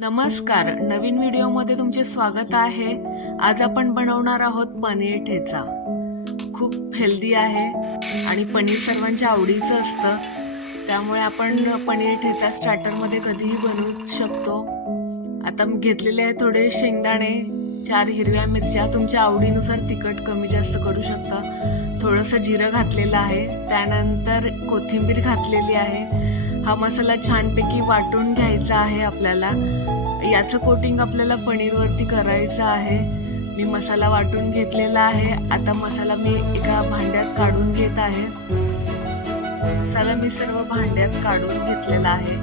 नमस्कार. नवीन व्हिडिओमध्ये तुमचे स्वागत आहे. आज आपण बनवणार आहोत पनीर ठेचा. खूप हेल्दी आहे आणि पनीर सर्वांच्या आवडीचं असतं. त्यामुळे आपण पनीर ठेचा स्टार्टरमध्ये कधीही बनवू शकतो. आता घेतलेले आहे थोडे शेंगदाणे चार हिरव्या मिरच्या. तुमच्या आवडीनुसार तिखट कमी जास्त करू शकता. थोडंसं जिरं घातलेलं आहे. त्यानंतर कोथिंबीर घातलेली आहे. हा मसाला छानपैकी वाटून घ्यायचा आहे आपल्याला. याचं कोटिंग आपल्याला पनीरवरती करायचं आहे. मी मसाला वाटून घेतलेला आहे. आता मसाला मी एका भांड्यात काढून घेत आहे. मसाला मी सर्व भांड्यात काढून घेतलेला आहे.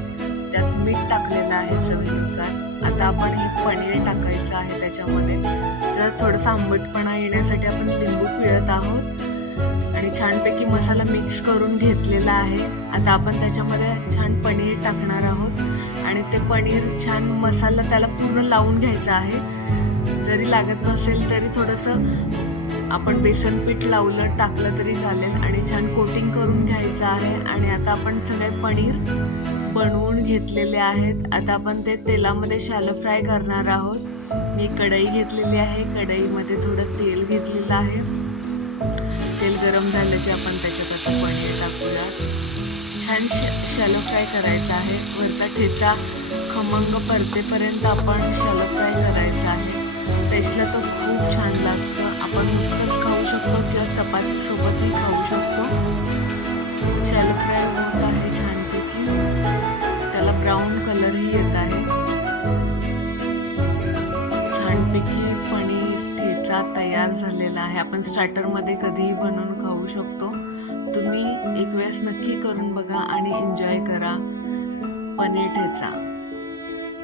त्यात मीठ टाकलेलं आहे चवीनुसार. आता आपण हे पनीर टाकायचं आहे त्याच्यामध्ये. जर थोडासा आंबटपणा येण्यासाठी आपण लिंबू पिळत आहोत. आणि छानपैकी मसाला मिक्स करून घेतलेला आहे. आता आपण त्याच्यामध्ये छान पनीर टाकणार आहोत. आणि ते पनीर छान मसाला त्याला पूर्ण लावून घ्यायचा आहे. जरी लागत नसेल तरी थोडंसं आपण बेसन पीठ लावलं टाकलं तरी चालेल. आणि छान कोटिंग करून घ्यायचं आहे. आणि आता आपण सगळे पनीर बनवून घेतलेले आहेत. आता आपण ते तेलामध्ये शॅलो फ्राय करणार आहोत. मी कढई घेतलेली आहे. कढईमध्ये थोडं तेल घेतलेलं आहे. तेल गरम झालं की आपण त्याच्यात आता पनीर टाकूया. छान शॅलो फ्राय करायचा आहे. वरचा ठेचा खमंग परतेपर्यंत आपण शॅलो फ्राय करायचा आहे. टेस्टला तर खूप छान लागतं. आपण नुसतंच खाऊ शकतो किंवा चपातीसोबतही ठेचा तयार झालेला आहे. आपण स्टार्टरमध्ये कधीही बनवून खाऊ शकतो. तुम्ही एक वेळेस नक्की करून बघा आणि एन्जॉय करा. पनीर ठेचा.